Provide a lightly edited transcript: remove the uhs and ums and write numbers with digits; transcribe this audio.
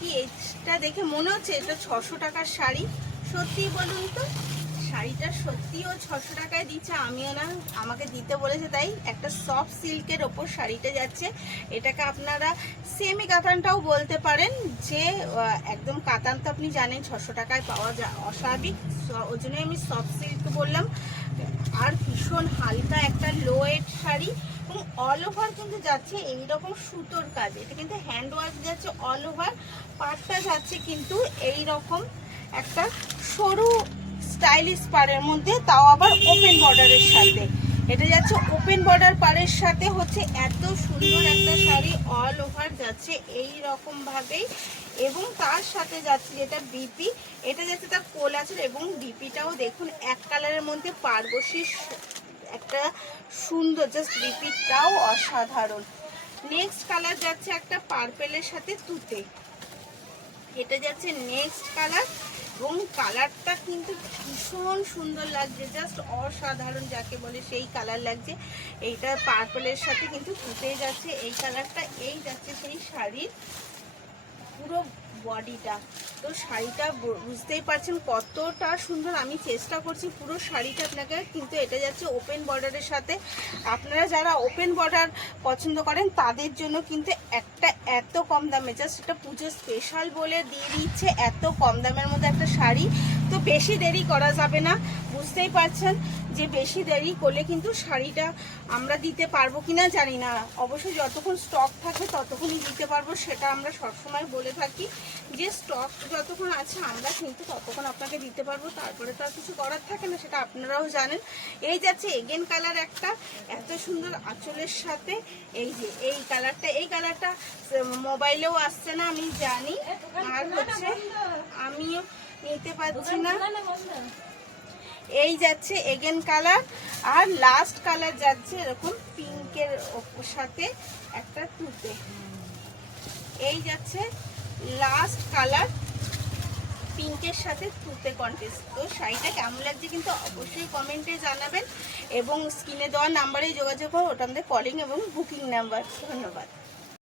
কি এটা দেখে মনে হচ্ছে এটা 600 টাকার শাড়ি? সত্যি বলুন তো, শাড়িটা সত্যিও 600 টাকায় দিচ্ছে, আমিও না, আমাকে দিতে বলেছে তাই। একটা সফট সিল্কের ওপর শাড়িটা যাচ্ছে। এটাকে আপনারা সেমি কাতানটাও বলতে পারেন, যে একদম কাতান তো আপনি জানেন 600 টাকায় পাওয়া যায় অস্বাভাবিক, ওই জন্যই আমি সফট সিল্ক বললাম। আর ভীষণ হালকা একটা লো ওয়েট শাড়ি, এবং অল ওভার কিন্তু যাচ্ছে এইরকম সুতোর কাজ। এটা কিন্তু হ্যান্ড ওয়ার্ক যাচ্ছে অল ওভার, পাড়টা যাচ্ছে কিন্তু এইরকম একটা সরু স্টাইলিশ পাড়ের মধ্যে, তাও আবার ওপেন বর্ডারের সাথে। এটা যাচ্ছে ওপেন বর্ডার পাড়ের সাথে, হচ্ছে এত সুন্দর একটা শাড়ি অল ওভার যাচ্ছে এই রকম ভাবেই। এবং তার সাথে যাচ্ছে যেটা বিপি, এটা যাচ্ছে তার কোল আছে, এবং বিপিটাও দেখুন এক কালারের মধ্যে পারবসী একটা সুন্দর, জাস্ট বিপিটাও অসাধারণ। নেক্সট কালার যাচ্ছে একটা পার্পেলের সাথে তুতে, এটা যাচ্ছে নেক্সট কালার, এবং কালারটা কিন্তু ভীষণ সুন্দর লাগছে, জাস্ট অসাধারণ যাকে বলে সেই কালার লাগছে। এইটা পার্পলের সাথে কিন্তু ফুটে যাচ্ছে এই কালারটা। এই যাচ্ছে সেই শাড়ির পুরো বডিটা। তো শাড়িটা বুঝতেই পারছেন কতটা সুন্দর, আমি চেষ্টা করছি পুরো শাড়িটা আপনাকে, কিন্তু এটা যাচ্ছে ওপেন বর্ডারের সাথে। আপনারা যারা ওপেন বর্ডার পছন্দ করেন তাদের জন্য কিন্তু একটা এত কম দামে, জাস্ট এটা পুজো স্পেশাল বলে দিয়ে দিচ্ছে এত কম দামের মধ্যে একটা শাড়ি। তো বেশি দেরি করা যাবে না, বুঝতেই পারছেন যে বেশি দেরি করলে কিন্তু শাড়িটা আমরা দিতে পারবো কিনা জানি না। অবশ্যই যতক্ষণ স্টক থাকে ততক্ষণই দিতে পারবো, সেটা আমরা সবসময় বলে থাকি যে স্টক যতক্ষণ আছে আমরা কিন্তু ততক্ষণ আপনাকে দিতে পারবো, তারপরে তো আর কিছু করার থাকে না, সেটা আপনারাও জানেন। এই যাচ্ছে এগেন কালার একটা এত সুন্দর আঁচলের সাথে, এই যে এই কালারটা মোবাইলেও আসছে না আমি জানি, আর হচ্ছে আমিও নিতে পারছি না। এই যাচ্ছে এগেন কালার, আর লাস্ট কালার যাচ্ছে এরকম পিঙ্কের সাথে একটা তুতে। এই যাচ্ছে লাস্ট কালার পিঙ্কের সাথে তুতে কন্ট্রাস্ট। তো শাড়িটা কেমন লাগছে কিন্তু অবশ্যই কমেন্টে জানাবেন, এবং স্ক্রিনে দেওয়া নাম্বারে যোগাযোগ করুন, ওটা আমাদের কলিং এবং বুকিং নাম্বার। ধন্যবাদ।